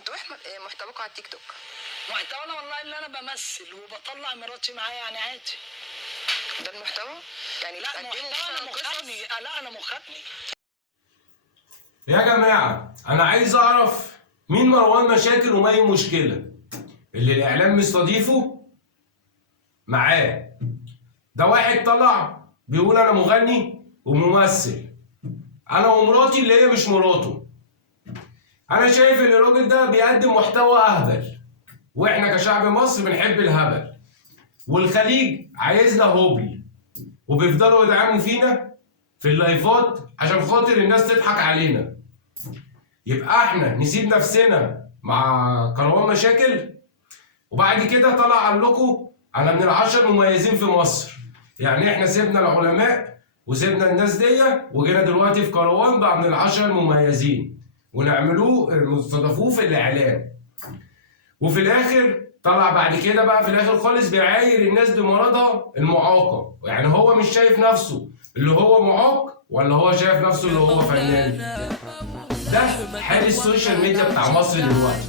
انتوا ايه محتواكم على التيك توك؟ محتوانا والله اللي انا بمثل وبطلع مراتي معايا يعني عادي. ده المحتوى؟ يعني لا محتوى مخني. لا انا مخني. يا جماعة أنا عايز أعرف مين مروان مشاكل وماي مشكلة اللي الإعلام مستضيفه معاه. ده واحد طلع بيقول أنا مغني وممثل، أنا ومراتي اللي هي مش مراته. أنا شايف إن الراجل ده بيقدم محتوى أهبل، وإحنا كشعب مصر بنحب الهبل، والخليج عايزنا هبل، وبيفضلوا يدعموا فينا في اللايفات عشان خاطر الناس تضحك علينا. يبقى احنا نسيب نفسنا مع كروان مشاكل؟ وبعد كده طلع قال لكم انا من ال10 مميزين في مصر. يعني احنا سيبنا العلماء وسيبنا الناس دي وجينا دلوقتي في كروان بقى من ال10 مميزين ونعملوه نستضيفوه في الاعلام. وفي الاخر طلع بعد كده بقى في الاخر خالص بيعاير الناس بمرضها المعاقه. يعني هو مش شايف نفسه اللي هو معاق ولا هو شايف نفسه اللي هو فنان؟ ده حال السوشيال ميديا بتاع مصر دلوقتي.